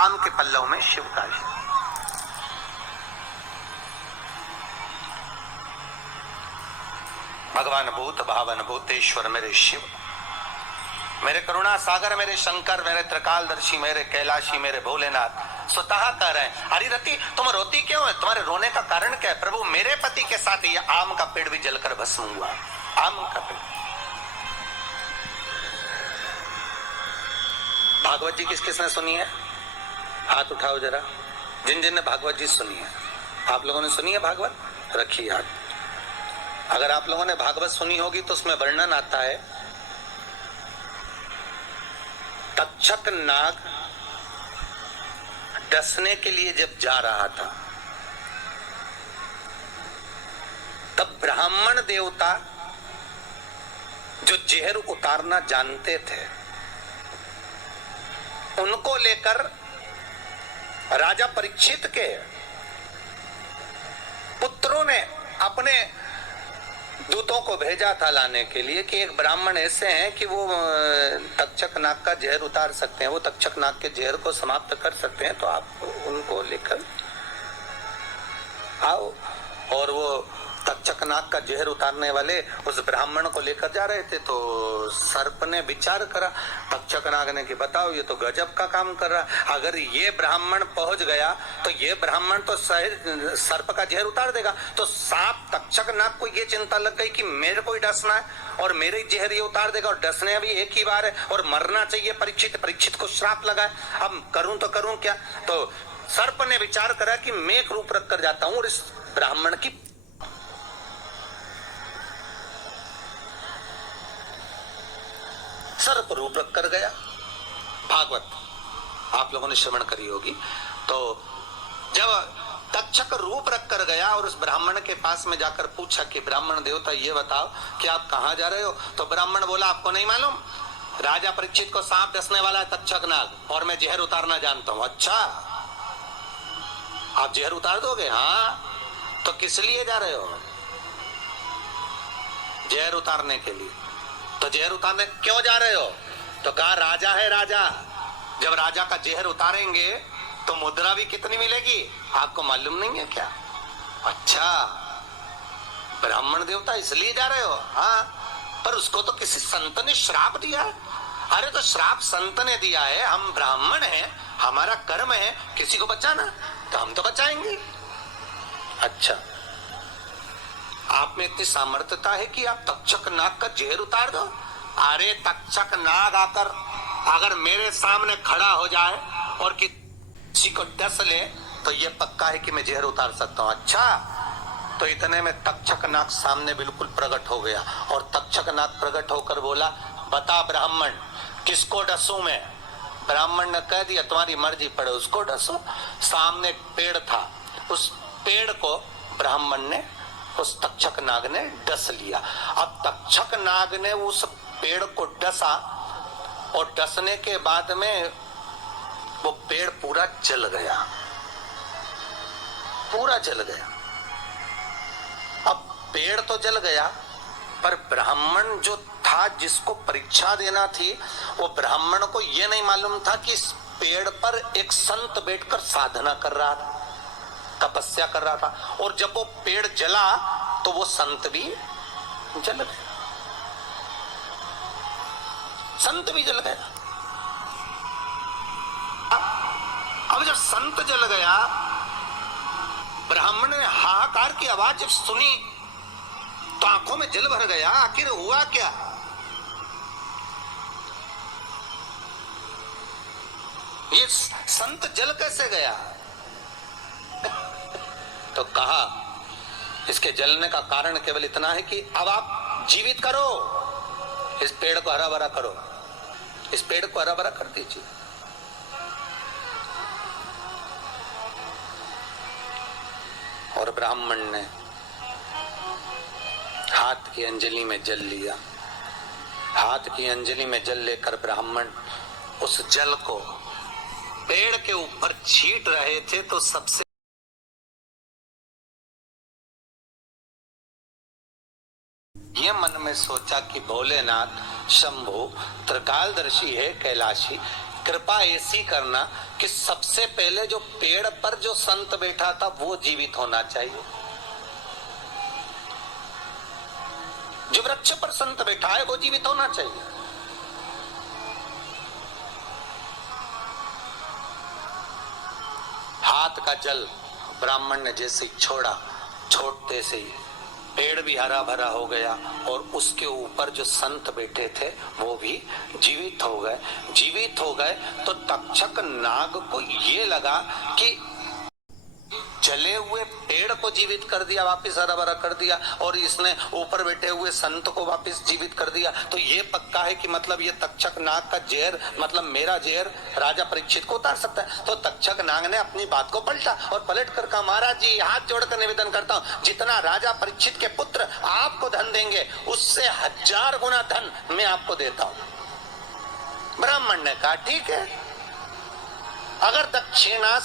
आम के पल्लव में शिव का भगवान भूत भावन भूतेश्वर मेरे शिव, मेरे करुणा सागर, मेरे शंकर, मेरे त्रिकालदर्शी, मेरे कैलाशी, मेरे भोलेनाथ स्वतः कह रहे हैं, अरे रति तुम रोती क्यों है? तुम्हारे रोने का कारण क्या है? प्रभु मेरे पति के साथ ये आम का पेड़ भी जलकर भस्म हुआ। आम का पेड़। भागवत जी किस किसने सुनी है? हाथ उठाओ जरा, जिन जिन ने भागवत जी सुनी है। आप लोगों ने सुनी है भागवत? रखिए हाथ। अगर आप लोगों ने भागवत सुनी होगी तो उसमें वर्णन आता है, तक्षक नाग डसने के लिए जब जा रहा था तब ब्राह्मण देवता जो जहर उतारना जानते थे उनको लेकर राजा परीक्षित के पुत्रों ने अपने दूतों को भेजा था लाने के लिए कि एक ब्राह्मण ऐसे हैं कि वो तक्षक नाग का जहर उतार सकते हैं, वो तक्षक नाग के जहर को समाप्त कर सकते हैं, तो आप उनको लेकर आओ। और वो तक्षक नाग का जहर उतारने वाले उस ब्राह्मण को लेकर जा रहे थे। तो सर्प ने विचार करा, तक्षक नाग ने कि बताओ ये तो गजब का काम कर रहा, अगर ये ब्राह्मण पहुंच गया तो ये ब्राह्मण तो सर्प का जहर उतार देगा। तो सांप तक्षक नाग को ये चिंता लग गई कि मेरे को ही डसना है और मेरे जहर ये उतार देगा, और डसने अभी एक ही बार है और मरना चाहिए परीक्षित को श्राप लगा है, अब करूं तो करूं क्या? तो सर्प ने विचार करा कि मैं एक रूप रख कर जाता हूं और इस ब्राह्मण की सर्प रूप रख कर गया। भागवत आप लोगों ने श्रवण करी होगी। तो जब तक्षक रूप रख कर गया और उस ब्राह्मण के पास में जाकर पूछा कि ब्राह्मण देवता ये बताओ कि आप कहां जा रहे हो? तो ब्राह्मण बोला आपको नहीं मालूम, राजा परीक्षित को सांप डसने वाला है तक्षक नाग और मैं जहर उतारना जानता हूं। अच्छा, आप जहर उतार दोगे? हाँ। तो किस लिए जा रहे हो? जहर उतारने के लिए। तो जहर उतारने क्यों जा रहे हो? तो कहा राजा है राजा, जब राजा का जहर उतारेंगे तो मुद्रा भी कितनी मिलेगी आपको मालूम नहीं है क्या? अच्छा, ब्राह्मण देवता इसलिए जा रहे हो? हाँ। पर उसको तो किसी संत ने श्राप दिया है। अरे तो श्राप संत ने दिया है, हम ब्राह्मण हैं, हमारा कर्म है किसी को बचाना, तो हम तो बचाएंगे। अच्छा, आप में इतनी सामर्थ्यता है कि आप तक्षक नाग का जहर उतार दो? अरे तक्षक नाग आकर अगर मेरे सामने खड़ा हो जाए और किसी को डस ले तो ये पक्का है कि मैं जहर उतार सकता हूं। अच्छा, तो इतने में तक्षक नाग सामने बिल्कुल प्रकट हो गया और तक्षक नाग प्रकट होकर बोला, बता ब्राह्मण किसको डसूं मैं? ब्राह्मण ने कह दिया तुम्हारी मर्जी पड़े, उसको डसो। सामने एक पेड़ था, उस पेड़ को ब्राह्मण ने उस तक्षक नाग ने डस लिया। अब तक्षक नाग ने उस पेड़ को डसा और डसने के बाद में वो पेड़ पूरा जल गया, पूरा जल गया। अब पेड़ तो जल गया पर ब्राह्मण जो था जिसको परीक्षा देना थी, वो ब्राह्मण को ये नहीं मालूम था कि इस पेड़ पर एक संत बैठकर साधना कर रहा था, तपस्या कर रहा था, और जब वो पेड़ जला तो वो संत भी जल गया, संत भी जल गया। अब जब संत जल गया, ब्राह्मण ने हाहाकार की आवाज जब सुनी तो आंखों में जल भर गया। आखिर हुआ क्या? ये संत जल कैसे गया? तो कहा इसके जलने का कारण केवल इतना है कि अब आप जीवित करो, इस पेड़ को हरा भरा करो, इस पेड़ को हरा भरा कर दीजिए। और ब्राह्मण ने हाथ की अंजलि में जल लिया। हाथ की अंजलि में जल लेकर ब्राह्मण उस जल को पेड़ के ऊपर छींट रहे थे तो सबसे ये मन में सोचा कि भोलेनाथ शंभु त्रिकालदर्शी है, कैलाशी, कृपा ऐसी करना कि सबसे पहले जो पेड़ पर जो संत बैठा था वो जीवित होना चाहिए। जो वृक्ष पर संत बैठा है वो जीवित होना चाहिए। हाथ का जल ब्राह्मण ने जैसे ही छोड़ा, छोड़ते से ही पेड़ भी हरा भरा हो गया और उसके ऊपर जो संत बैठे थे वो भी जीवित हो गए। जीवित हो गए तो तक्षक नाग को ये लगा कि जले हुए पेड़ को जीवित कर दिया, वापिस हरा भरा कर दिया, और इसने ऊपर बैठे हुए संत को वापिस जीवित कर दिया, तो ये पक्का है कि मतलब ये तक्षक नाग का जहर, मतलब मेरा जहर राजा परीक्षित को उतार सकता है। तो तक्षक नाग ने अपनी बात को पलटा और पलट कर कहा, महाराज जी हाथ जोड़कर निवेदन करता हूं, जितना राजा परीक्षित के पुत्र आपको धन देंगे उससे 1000 गुना धन मैं आपको देता हूं। ब्राह्मण ने कहा ठीक है, अगर दक्षिणा